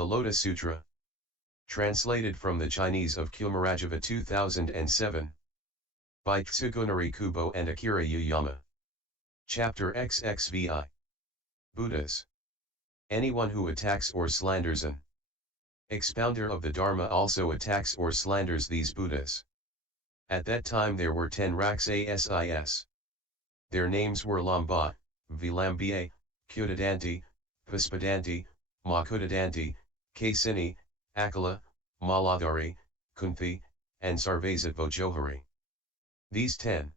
The Lotus Sutra. Translated from the Chinese of Kumarajava 2007. By Tsugunari Kubo and Akira Yuyama. Chapter XXVI. Buddhas. Anyone who attacks or slanders an expounder of the Dharma also attacks or slanders these Buddhas. At that time there were 10 raksasis. Their names were Lamba, Vilam-ba, Kutadanti, Puspadanti, Makutadanti, KeSini, Acala, Maladhari, Kunti, and Sarvasattvojohari. These 10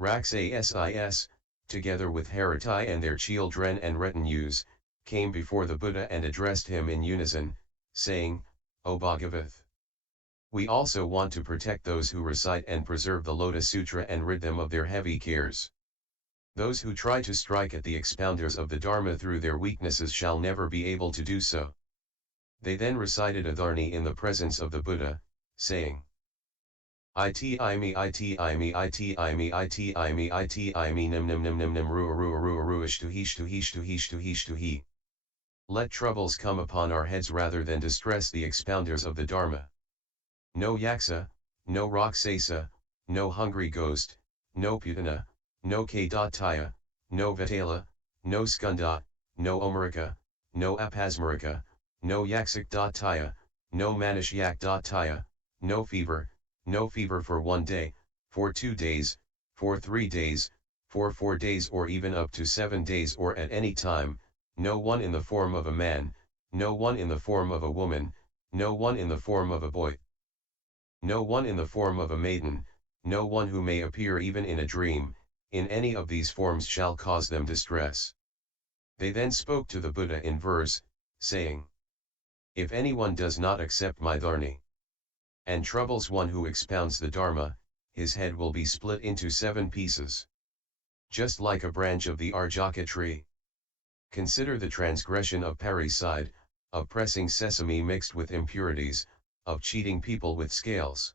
raksasis, together with Hariti and their chil-dren and retinues, came before the Buddha and addressed him in unison, saying, O Bhagavat! We also want to protect those who recite and preserve the Lotus Sutra and rid them of their heavy cares. Those who try to strike at the expounders of the Dharma through their weaknesses shall never be able to do so. They then recited a dharani in the presence of the Buddha, saying, Iti me iti me iti me iti me iti me nim nim nim nim nim ruhe stuhe stuhe stuhe stuhe stuhe. Let troubles come upon our heads rather than distress the expounders of the Dharma. No yaksa, no raksasa, no hungry ghost, no putana, no kṛtya, no vetala, no skanda, no omarika, no apasmarika, no yaksa, no manishyak, no fever for 1 day, for 2 days, for 3 days, for 4 days or even up to 7 days or at any time, no one in the form of a man, no one in the form of a woman, no one in the form of a boy, no one in the form of a maiden, no one who may appear even in a dream, in any of these forms shall cause them distress. They then spoke to the Buddha in verse, saying, If anyone does not accept my dharani, and troubles one who expounds the Dharma, his head will be split into 7 pieces. Just like a branch of the arjaka tree. Consider the transgression of parricide, of pressing sesame mixed with impurities, of cheating people with scales.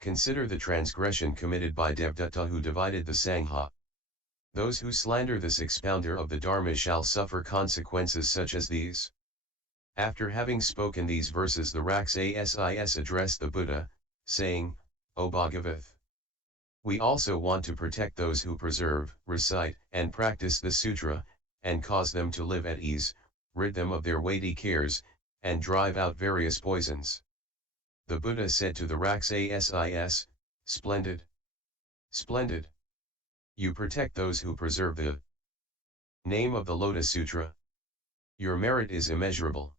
Consider the transgression committed by Devdatta who divided the Sangha. Those who slander this expounder of the Dharma shall suffer consequences such as these. After having spoken these verses, the raksasis addressed the Buddha, saying, O Bhagavat! We also want to protect those who preserve, recite, and practice the sutra, and cause them to live at ease, rid them of their weighty cares, and drive out various poisons. The Buddha said to the raksasis, Splendid! Splendid! You protect those who preserve the name of the Lotus Sutra. Your merit is immeasurable.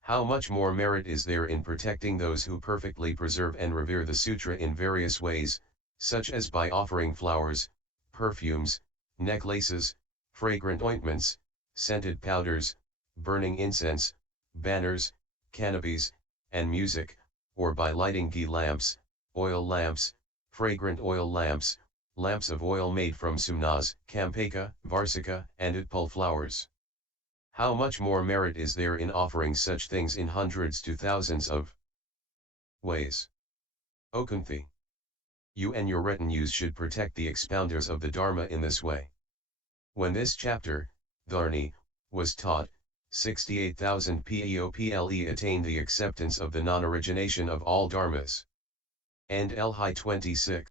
How much more merit is there in protecting those who perfectly preserve and revere the sutra in various ways, such as by offering flowers, perfumes, necklaces, fragrant ointments, scented powders, burning incense, banners, canopies, and music, or by lighting ghee lamps, oil lamps, fragrant oil lamps, lamps of oil made from sumnas, campaka, varsika, and utpal flowers. How much more merit is there in offering such things in hundreds to thousands of ways? O Kunti! You and your retinues should protect the expounders of the Dharma in this way. When this chapter, dharani, was taught, 68,000 people attained the acceptance of the non-origination of all dharmas. End L. 26.